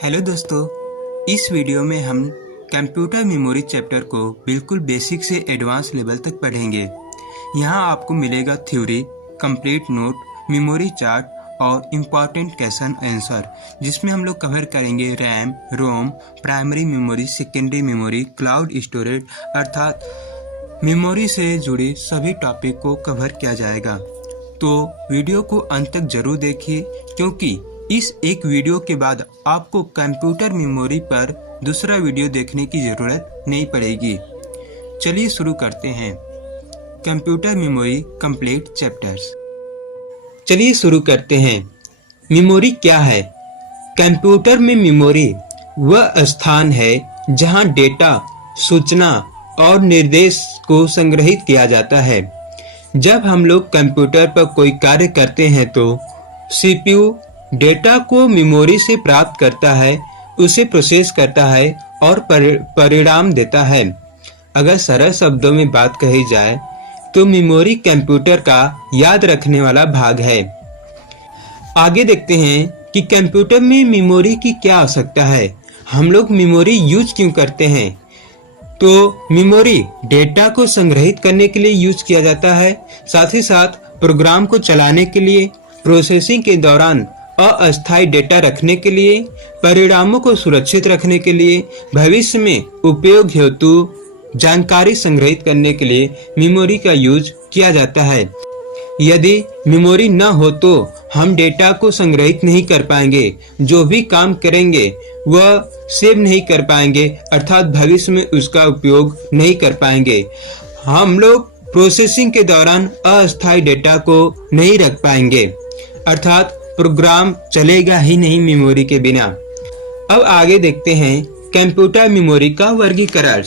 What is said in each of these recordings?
Hello दोस्तों, इस video में हम कंप्यूटर मेमोरी चैप्टर को बिल्कुल बेसिक से एडवांस लेवल तक पढ़ेंगे। यहाँ आपको मिलेगा theory, complete note, memory chart और इम्पॉर्टेंट क्वेश्चन आंसर, जिसमें हम लोग कवर करेंगे RAM, ROM, primary memory, secondary memory, cloud storage, अर्थात मेमोरी से जुड़े सभी टॉपिक को कवर किया जाएगा। तो वीडियो को अंत तक जरूर देखिए, क्योंकि इस एक वीडियो के बाद आपको कंप्यूटर मेमोरी पर दूसरा वीडियो देखने की ज़रूरत नहीं पड़ेगी। चलिए शुरू करते हैं कंप्यूटर मेमोरी कंप्लीट चैप्टर्स। चलिए शुरू करते हैं। मेमोरी क्या है? कंप्यूटर में मेमोरी वह स्थान है जहां डेटा, सूचना और निर्देश को संग्रहित किया जाता है। जब हम लोग कंप्यूटर पर कोई कार्य करते हैं तो सीपीयू डेटा को मेमोरी से प्राप्त करता है, उसे प्रोसेस करता है और परिणाम देता है। अगर सरल शब्दों में बात कही जाए तो मेमोरी कंप्यूटर का याद रखने वाला भाग है। आगे देखते हैं कि कंप्यूटर में मेमोरी की क्या आवश्यकता है। हम लोग मेमोरी यूज क्यों करते हैं? तो मेमोरी डेटा को संग्रहित करने के लिए यूज किया जाता है, साथ ही साथ प्रोग्राम को चलाने के लिए, प्रोसेसिंग के दौरान अस्थायी डेटा रखने के लिए, परिणामों को सुरक्षित रखने के लिए, भविष्य में उपयोग हेतु जानकारी संग्रहित करने के लिए मेमोरी का यूज किया जाता है। यदि मेमोरी न हो तो हम डेटा को संग्रहित नहीं कर पाएंगे, जो भी काम करेंगे वह सेव नहीं कर पाएंगे, अर्थात भविष्य में उसका उपयोग नहीं कर पाएंगे। हम लोग प्रोसेसिंग के दौरान अस्थायी डेटा को नहीं रख पाएंगे, अर्थात प्रोग्राम चलेगा ही नहीं मेमोरी के बिना। अब आगे देखते हैं कंप्यूटर मेमोरी का वर्गीकरण।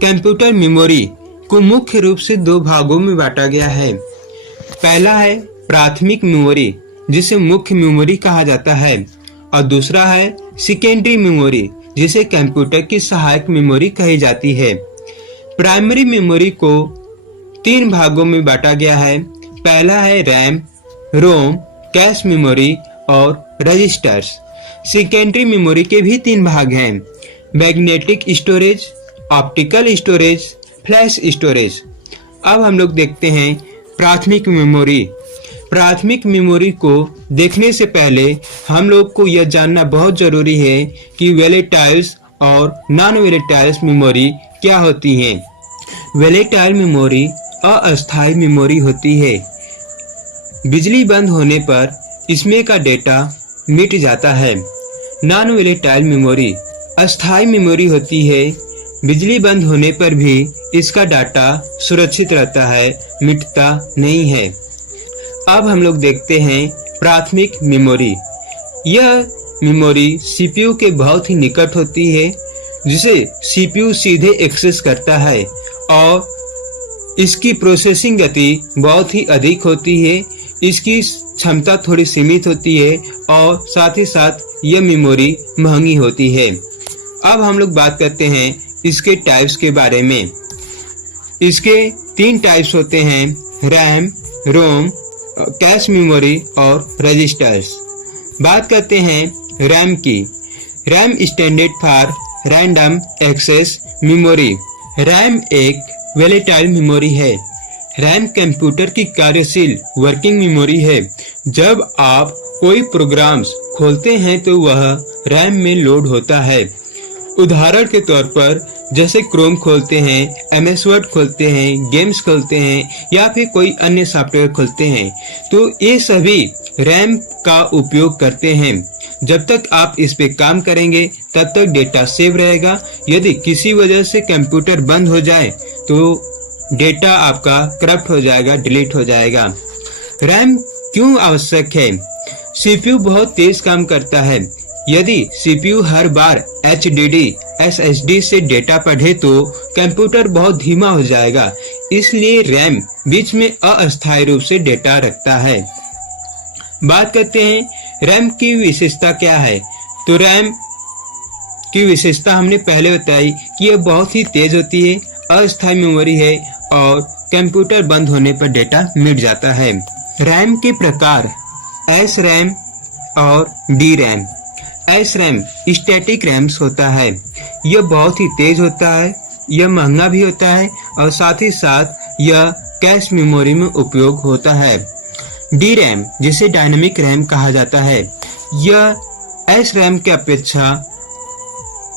कंप्यूटर मेमोरी को मुख्य रूप से दो भागों में बांटा गया है। पहला है प्राथमिक मेमोरी, जिसे मुख्य मेमोरी कहा जाता है, और दूसरा है सेकेंडरी मेमोरी, जिसे कंप्यूटर की सहायक मेमोरी कही जाती है। प्राइमरी मेमोरी को तीन भागों में बांटा गया है। पहला है रैम, रोम, कैश मेमोरी और रजिस्टर्स। सेकेंडरी मेमोरी के भी तीन भाग हैं: magnetic storage, optical storage, flash storage. अब हम लोग देखते हैं प्राथमिक मेमोरी। प्राथमिक मेमोरी को देखने से पहले हम लोग को यह जानना बहुत जरूरी है कि वोलेटाइल्स और नॉन वोलेटाइल्स मेमोरी क्या होती हैं। वोलेटाइल मेमोरी अस्थायी मेमोरी होती है। बिजली बंद होने पर इसमें का डेटा मिट जाता है। नॉन वोलेटाइल मेमोरी अस्थायी मेमोरी होती है। बिजली बंद होने पर भी इसका डाटा सुरक्षित रहता है, मिटता नहीं है। अब हम लोग देखते हैं प्राथमिक मेमोरी। यह मेमोरी सीपीयू के बहुत ही निकट होती है, जिसे सीपीयू सीधे एक्सेस करता है, और इसकी प्रोसेसिंग गति बहुत ही अधिक होती है। इसकी क्षमता थोड़ी सीमित होती है और साथ ही साथ यह मेमोरी महंगी होती है। अब हम लोग बात करते हैं इसके टाइप्स के बारे में। इसके तीन टाइप्स होते हैं: रैम, रोम, कैश मेमोरी और रजिस्टर्स। बात करते हैं रैम की। RAM stands for random access memory. RAM एक वोलेटाइल मेमोरी है। रैम कंप्यूटर की कार्यशील वर्किंग मेमोरी है। जब आप कोई प्रोग्राम्स खोलते हैं तो वह रैम में लोड होता है। उदाहरण के तौर पर जैसे क्रोम खोलते हैं, एमएस वर्ड खोलते हैं, गेम्स खोलते हैं या फिर कोई अन्य सॉफ्टवेयर खोलते हैं, तो ये सभी रैम का उपयोग करते हैं। जब तक आप इस पे काम करेंगे तब तक डेटा सेव रहेगा। यदि किसी वजह से कंप्यूटर बंद हो जाए तो डेटा आपका करप्ट हो जाएगा, डिलीट हो जाएगा। रैम क्यों आवश्यक है? सीपीयू बहुत तेज काम करता है। यदि सीपीयू हर बार एचडीडी, एसएसडी से डेटा पढ़े तो कंप्यूटर बहुत धीमा हो जाएगा। इसलिए रैम बीच में अस्थायी रूप से डेटा रखता है। बात करते हैं रैम की विशेषता क्या है। तो रैम की विशेषता हमने पहले बताई कि यह बहुत ही तेज होती है, अस्थायी मेमोरी है और कंप्यूटर बंद होने पर डेटा मिट जाता है। रैम के प्रकार एस रैम और D RAM. SRAM static RAMs होता है। यह बहुत ही तेज होता है, यह महंगा भी होता है और साथ ही साथ यह कैश मेमोरी में उपयोग होता है। DRAM जिसे डायनेमिक रैम कहा जाता है, यह SRAM के अपेक्षा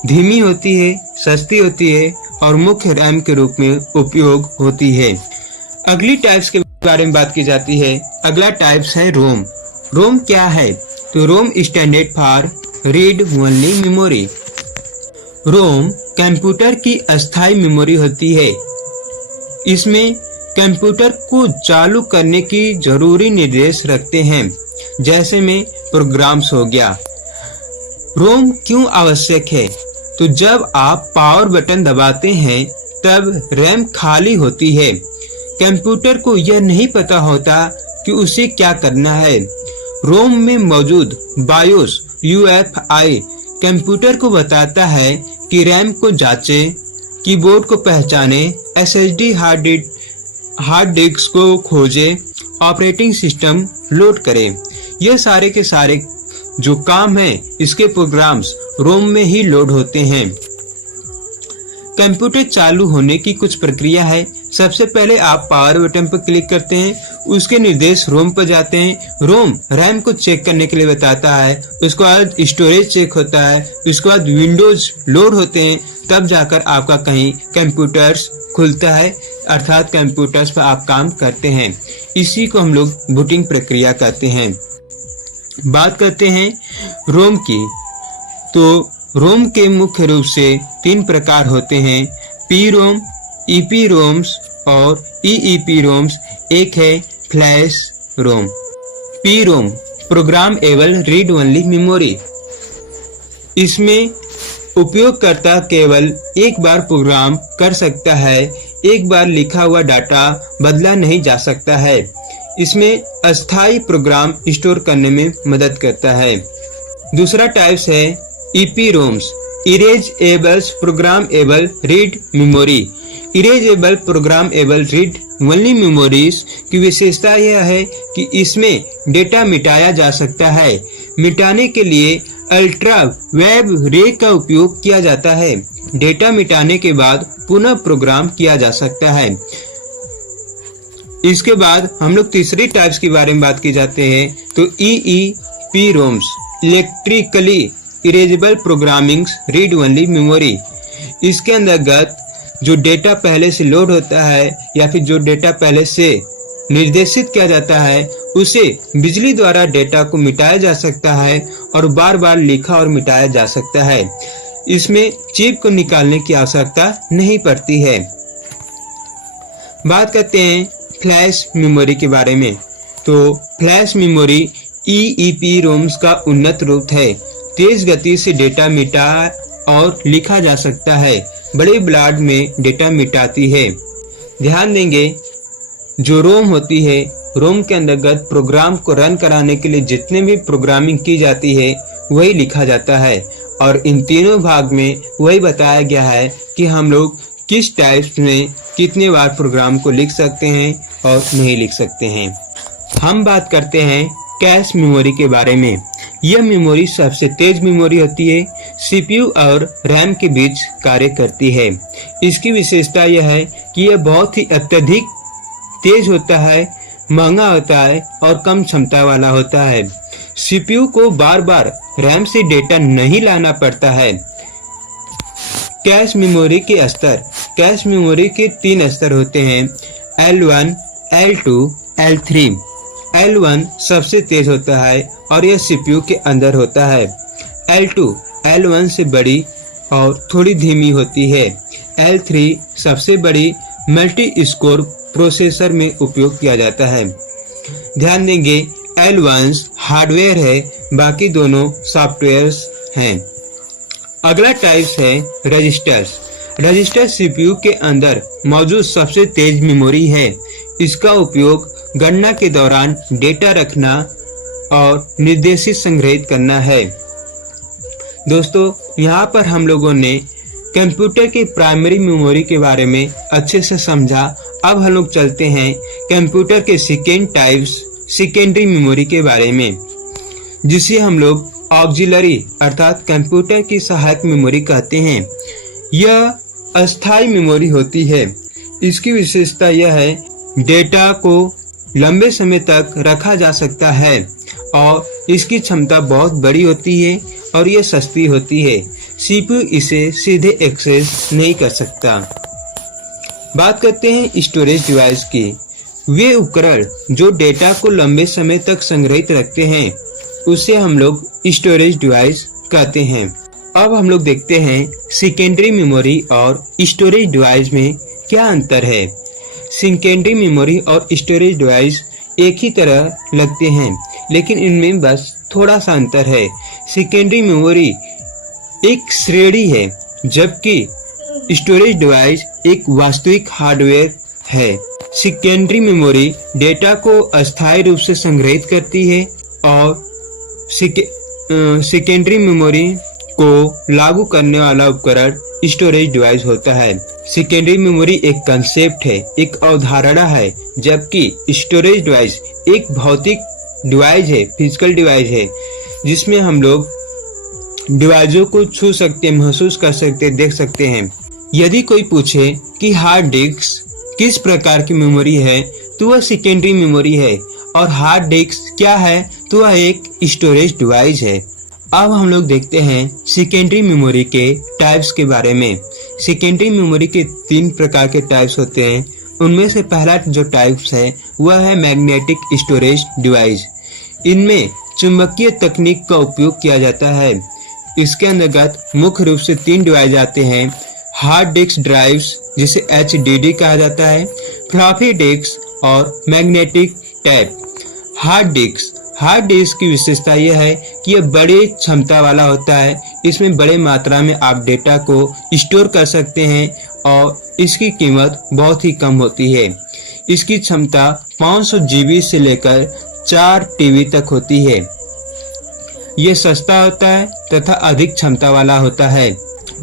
धीमी होती है, सस्ती होती है और मुख्य रैम के रूप में उपयोग होती है। अगली टाइप्स के बारे में बात की जाती है। अगला टाइप्स है रोम। रोम क्या है? तो ROM standard for read only memory. ROM computer की अस्थायी मेमोरी होती है। इसमें कंप्यूटर को चालू करने की जरूरी निर्देश रखते हैं, जैसे में प्रोग्राम्स हो गया। रोम क्यों आवश्यक है? तो जब आप पावर बटन दबाते हैं तब रैम खाली होती है। कंप्यूटर को यह नहीं पता होता कि उसे क्या करना है। रोम में मौजूद बायोस UEFI कंप्यूटर को बताता है कि रैम को जांचे, कीबोर्ड को पहचाने, SSD हार्ड डिस्क को खोजे, ऑपरेटिंग सिस्टम लोड करे। यह सारे के सारे जो काम है इसके प्रोग्राम्स रोम में ही लोड होते हैं। कंप्यूटर चालू होने की कुछ प्रक्रिया है। सबसे पहले आप पावर बटन पर क्लिक करते हैं, उसके निर्देश रोम पर जाते हैं। रोम रैम को चेक करने के लिए बताता है, उसके बाद स्टोरेज चेक होता है, उसके बाद विंडोज लोड होते हैं, तब जाकर आपका कहीं कंप्यूटर्स खुलता है, अर्थात कंप्यूटर्स पर आप काम करते हैं। इसी को हम लोग बूटिंग प्रक्रिया कहते हैं। बात करते हैं रोम की, तो रोम के मुख्य रूप से 3 प्रकार होते हैं, PROM, EPROMs और EEPROMs। एक है फ्लैश रोम। PROM programmable read only memory. इसमें उपयोगकर्ता केवल एक बार प्रोग्राम कर सकता है, एक बार लिखा हुआ डाटा बदला नहीं जा सकता है। इसमें अस्थायी प्रोग्राम स्टोर करने में मदद करता है। दूसरा टाइप्स है EPROMs, erasable programmable read memory. Erasable programmable read only memories की विशेषता यह है कि इसमें डेटा मिटाया जा सकता है। मिटाने के लिए अल्ट्रा वेब रे का उपयोग किया जाता है। डेटा मिटाने के बाद पुनः प्रोग्राम किया जा सकता है। इसके बाद हम लोग तीसरी टाइप्स के बारे में बात की जाते हैं, तो EEPROMs, electrically erasable programming read only memory. इसके अंतर्गत जो डेटा पहले से लोड होता है या फिर जो डेटा पहले से निर्देशित किया जाता है, उसे बिजली द्वारा डेटा को मिटाया जा सकता है और बार बार लिखा और मिटाया जा सकता है। इसमें चिप को निकालने की आवश्यकता नहीं पड़ती है। बात करते हैं फ्लैश मेमोरी के बारे में, तो फ्लैश मेमोरी EEPROMs का उन्नत रूप है। तेज गति से डेटा मिटा और लिखा जा सकता है, बड़े ब्लॉक में डेटा मिटाती है। ध्यान देंगे, जो रोम होती है, रोम के अंतर्गत प्रोग्राम को रन कराने के लिए जितने भी प्रोग्रामिंग की जाती है वही लिखा जाता है, और इन तीनों भाग में वही बताया गया है कि हम लोग किस टाइप्स में कितने बार प्रोग्राम को लिख सकते हैं और नहीं लिख सकते हैं। हम बात करते हैं कैश मेमोरी के बारे में। यह मेमोरी सबसे तेज मेमोरी होती है, CPU और रैम के बीच कार्य करती है। इसकी विशेषता यह है कि यह बहुत ही अत्यधिक तेज होता है, महंगा होता है और कम क्षमता वाला होता है। CPU को बार बार रैम से डेटा नहीं लाना पड़ता है। कैश मेमोरी के स्तर। कैश मेमोरी के 3 स्तर होते हैं, L1, L2, L3। L1 सबसे तेज होता है और यह CPU के अंदर होता है। L2 L1 से बड़ी और थोड़ी धीमी होती है। L3 सबसे बड़ी मल्टी स्कोर प्रोसेसर में उपयोग किया जाता है। ध्यान देंगे, L1 हार्डवेयर है, बाकी दोनों सॉफ्टवेयर्स हैं। अगला टाइप्स है रजिस्टर्स। रजिस्टर CPU के अंदर मौजूद सबसे तेज मेमोरी है। इसका उपयोग गणना के दौरान डेटा रखना और निर्देशित संग्रहित करना है। दोस्तों, यहाँ पर हम लोगों ने कंप्यूटर की प्राइमरी मेमोरी के बारे में अच्छे से समझा। अब हम लोग चलते हैं कंप्यूटर के सेकेंड टाइप्स, सेकेंडरी मेमोरी के बारे में, जिसे हम लोग ऑक्सिलरी अर्थात कंप्यूटर की सहायक मेमोरी कहते हैं। यह अस्थायी मेमोरी होती है। इसकी विशेषता यह है डेटा को लंबे समय तक रखा जा सकता है और इसकी क्षमता बहुत बड़ी होती है और यह सस्ती होती है। सीपीयू इसे सीधे एक्सेस नहीं कर सकता। बात करते हैं स्टोरेज डिवाइस की। वे उपकरण जो डेटा को लंबे समय तक संग्रहित रखते हैं उसे हम लोग स्टोरेज डिवाइस कहते हैं। अब हम लोग देखते हैं सेकेंडरी मेमोरी और स्टोरेज डिवाइस में क्या अंतर है। सेकेंडरी मेमोरी और स्टोरेज डिवाइस एक ही तरह लगते हैं, लेकिन इनमें बस थोड़ा सा अंतर है। सेकेंडरी मेमोरी एक श्रेणी है, जबकि स्टोरेज डिवाइस एक वास्तविक हार्डवेयर है। सेकेंडरी मेमोरी डेटा को अस्थायी रूप से संग्रहित करती है और सेकेंडरी मेमोरी को लागू करने वाला उपकरण स्टोरेज डिवाइस होता है। सेकेंडरी मेमोरी एक कंसेप्ट है, एक अवधारणा है, जबकि स्टोरेज डिवाइस एक भौतिक डिवाइस है, फिजिकल डिवाइस है, जिसमें हम लोग डिवाइसों को छू सकते, महसूस कर सकते, देख सकते हैं। यदि कोई पूछे कि हार्ड डिस्क किस प्रकार की मेमोरी है तो वह सेकेंडरी मेमोरी है, और हार्ड डिस्क क्या है तो वह एक स्टोरेज डिवाइस है। अब हम लोग देखते हैं सेकेंडरी मेमोरी के टाइप्स के बारे में। सेकेंडरी मेमोरी के 3 प्रकार के टाइप्स होते हैं। उनमें से पहला जो टाइप्स है वह है मैग्नेटिक स्टोरेज डिवाइस। इनमें चुंबकीय तकनीक का उपयोग किया जाता है। इसके अंतर्गत मुख्य रूप से 3 डिवाइस आते हैं। हार्ड डिस्क ड्राइव्स, जिसे HDD कहा जाता है, फ्लॉपी डिस्क और मैग्नेटिक टैप। हार्ड डिस्क की विशेषता यह है कि यह बड़ी क्षमता वाला होता है। इसमें बड़े मात्रा में आप डेटा को स्टोर कर सकते हैं और इसकी कीमत बहुत ही कम होती है। इसकी क्षमता 500 GB से लेकर 4 TB तक होती है। यह सस्ता होता है तथा अधिक क्षमता वाला होता है।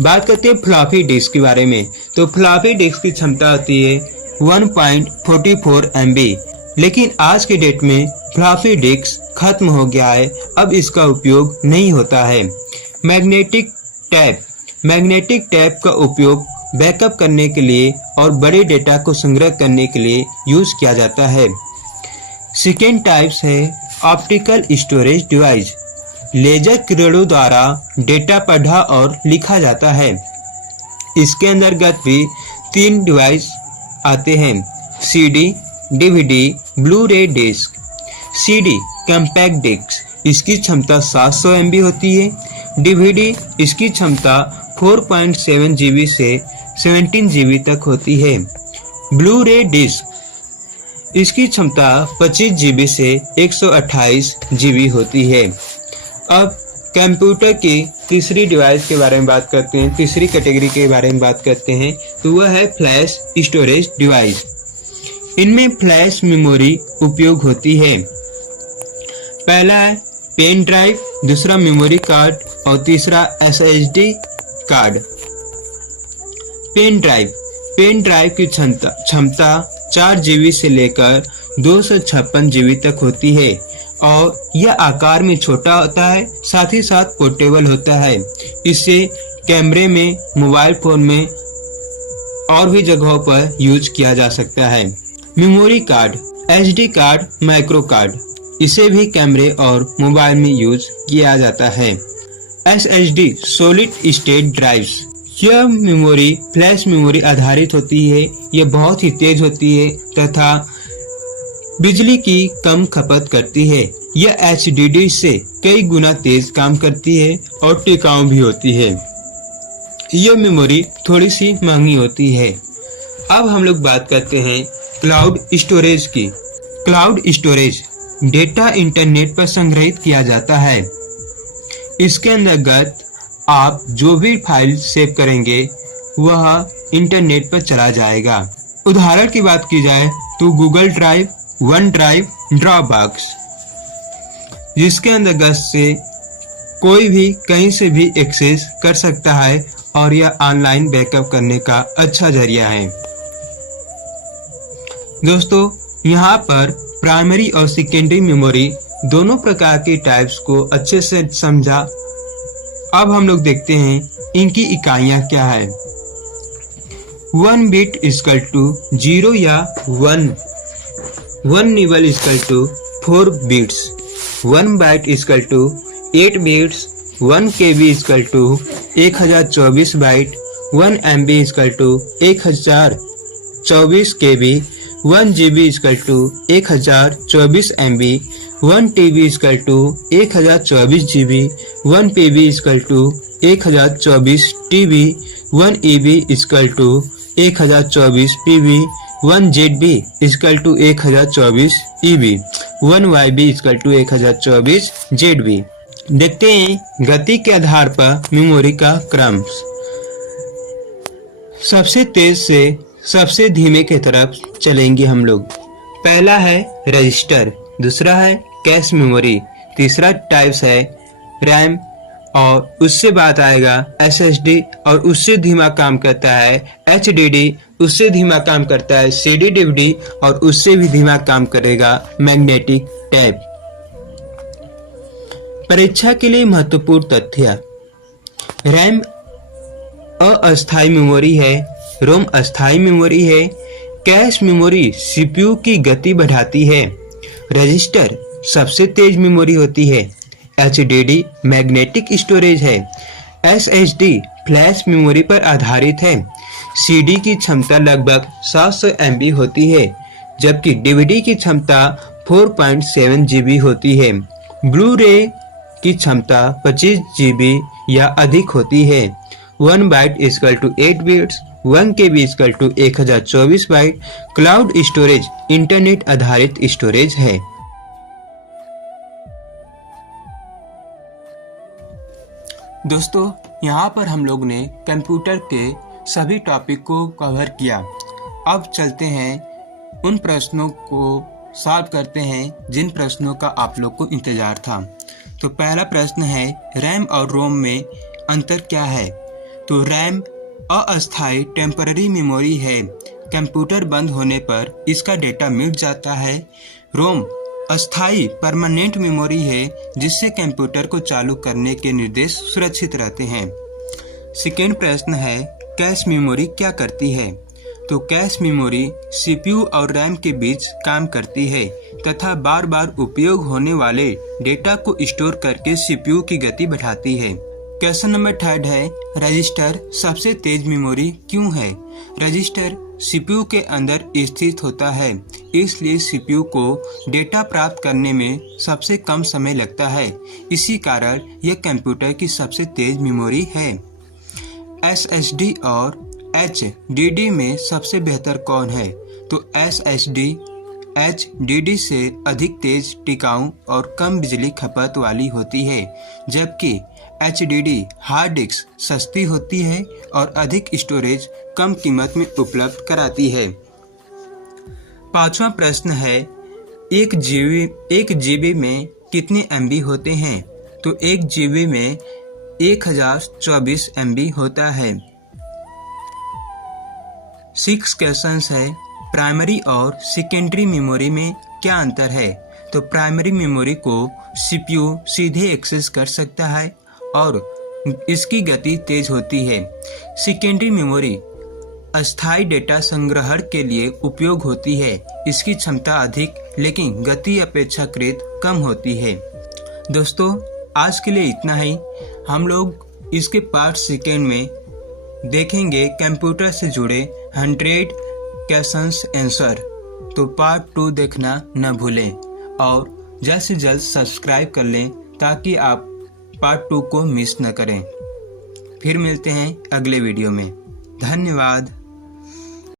बात करते हैं फ्लॉपी डिस्क के बारे में, तो फ्लॉपी डिस्क की क्षमता होती है 1.44 MB। लेकिन आज के डेट में फ्लॉपी डिस्क खत्म हो गया है, अब इसका उपयोग नहीं होता है। मैग्नेटिक टैप का उपयोग बैकअप करने के लिए और बड़े डेटा को संग्रह करने के लिए यूज किया जाता है। सेकेंड टाइप्स है ऑप्टिकल स्टोरेज डिवाइस। लेजर किरणों द्वारा डेटा पढ़ा और लिखा जाता है। इसके अंतर्गत भी 3 डिवाइस आते हैं, CD, DVD, Blu ray disc. CD compact disc, इसकी क्षमता 700 MB होती है। DVD, इसकी क्षमता 4.7 GB से 17 GB तक होती है। ब्लू-रे डिस्क, इसकी क्षमता 25 GB से 128 GB होती है। अब कंप्यूटर की तीसरी डिवाइस के बारे में बात करते हैं, तीसरी कैटेगरी के बारे में बात करते हैं, तो वह है फ्लैश स्टोरेज डिवाइस। इनमें फ्लैश मेमोरी उपयोग होती है। पहला है पेन ड्राइव, दूसरा मेमोरी कार्ड और तीसरा SSD कार्ड। पेन ड्राइव की क्षमता 4 GB से लेकर 256 GB तक होती है और यह आकार में छोटा होता है, साथ ही साथ पोर्टेबल होता है। इसे कैमरे में, मोबाइल फोन में और भी जगहों पर यूज किया जा सकता है। Memory card, SD card, micro card, इसे भी कैमरे और मोबाइल में यूज किया जाता है। SSD सॉलिड स्टेट ड्राइव्स, यह मेमोरी फ्लैश मेमोरी आधारित होती है। यह बहुत ही तेज होती है तथा बिजली की कम खपत करती है। यह HDD से कई गुना तेज काम करती है और टिकाऊ भी होती है। यह मेमोरी थोड़ी सी महंगी होती है। अब हम लोग बात करते हैं क्लाउड स्टोरेज की। क्लाउड स्टोरेज डेटा इंटरनेट पर संग्रहित किया जाता है। इसके अंतर्गत आप जो भी फाइल सेव करेंगे वह इंटरनेट पर चला जाएगा। उदाहरण की बात की जाए तो Google drive, one drive, Dropbox, जिसके अंतर्गत से कोई भी कहीं से भी एक्सेस कर सकता है और यह ऑनलाइन बैकअप करने का अच्छा जरिया है। दोस्तों, यहाँ पर प्राइमरी और सेकेंडरी मेमोरी दोनों प्रकार के टाइप्स को अच्छे से समझा। अब हम लोग देखते हैं इनकी इकाइयाँ क्या है। 1 बिट इक्वल टू 0 या 1 nibble equal to 4 bits, 1 byte equal to 8 bits, 1 KB equal to 1024 byte, 1 MB equal to 1024 KB, 1 GB equal to 1024 MB, 1 TB equal to 1024 GB, 1 PB equal to 1024 TB, 1 EB equal to 1024 PB, 1 ZB equal to 1024 EB, 1 YB equal to 1024 ZB। देखते हैं गति के आधार पर memory का क्रम। सबसे तेज से सबसे धीमे की तरफ चलेंगे हम लोग। पहला है रजिस्टर, दूसरा है कैश मेमोरी, तीसरा टाइप्स है रैम, और उससे बाद आएगा SSD, और उससे धीमा काम करता है HDD, उससे धीमा काम करता है CD DVD, और उससे भी धीमा काम करेगा मैग्नेटिक टेप। परीक्षा के लिए महत्वपूर्ण तथ्य। रैम अस्थायी मेमोरी है, रोम अस्थायी मेमोरी है। कैश मेमोरी CPU की गति बढ़ाती है। रजिस्टर सबसे तेज मेमोरी होती है। HDD मैग्नेटिक स्टोरेज है। SSD फ्लैश मेमोरी पर आधारित है। CD की क्षमता लगभग 700 MB होती है, जबकि DVD की क्षमता 4.7 GB होती है। ब्लू रे की क्षमता 25 GB या अधिक होती है। 1 byte equal to 8 bits, 1 KB equal to 1024 byte. Cloud storage internet आधारित स्टोरेज है। दोस्तों, यहाँ पर हम लोग ने कंप्यूटर के सभी टॉपिक को कवर किया। अब चलते हैं उन प्रश्नों को सॉल्व करते हैं जिन प्रश्नों का आप लोग को इंतजार था। तो पहला प्रश्न है, रैम और रोम में अंतर क्या है? तो रैम अस्थायी टेम्पररी मेमोरी है, कंप्यूटर बंद होने पर इसका डेटा मिट जाता है। रोम अस्थायी परमानेंट मेमोरी है, जिससे कंप्यूटर को चालू करने के निर्देश सुरक्षित रहते हैं। सेकेंड प्रश्न है, कैश मेमोरी क्या करती है? तो कैश मेमोरी CPU और रैम के बीच काम करती है तथा बार बार उपयोग होने वाले डेटा को स्टोर करके CPU की गति बढ़ाती है। क्वेश्चन नंबर 3 है, रजिस्टर सबसे तेज मेमोरी क्यों है? रजिस्टर CPU के अंदर स्थित होता है, इसलिए CPU को डेटा प्राप्त करने में सबसे कम समय लगता है। इसी कारण यह कंप्यूटर की सबसे तेज मेमोरी है। SSD और HDD में सबसे बेहतर कौन है? तो SSD HDD से अधिक तेज, टिकाऊ और कम बिजली खपत वाली होती है, जबकि HDD हार्ड डिस्क सस्ती होती है और अधिक स्टोरेज कम कीमत में उपलब्ध कराती है। पांचवा प्रश्न है, 1 GB में कितने MB होते हैं? तो 1 GB में 1024 MB होता है। 6 क्वेश्चंस है, प्राइमरी और सेकेंडरी मेमोरी में क्या अंतर है? तो प्राइमरी मेमोरी को CPU सीधे एक्सेस कर सकता है और इसकी गति तेज होती है। सेकेंडरी मेमोरी अस्थायी डेटा संग्रहण के लिए उपयोग होती है। इसकी क्षमता अधिक लेकिन गति अपेक्षाकृत कम होती है। दोस्तों, आज के लिए इतना ही। हम लोग इसके पार्ट सेकेंड में देखेंगे कंप्यूटर से जुड़े 100 क्वेश्चंस आंसर। तो पार्ट 2 देखना न भूलें और जल्द से जल्द सब्सक्राइब कर लें ताकि आप पार्ट 2 को मिस न करें। फिर मिलते हैं अगले वीडियो में। धन्यवाद।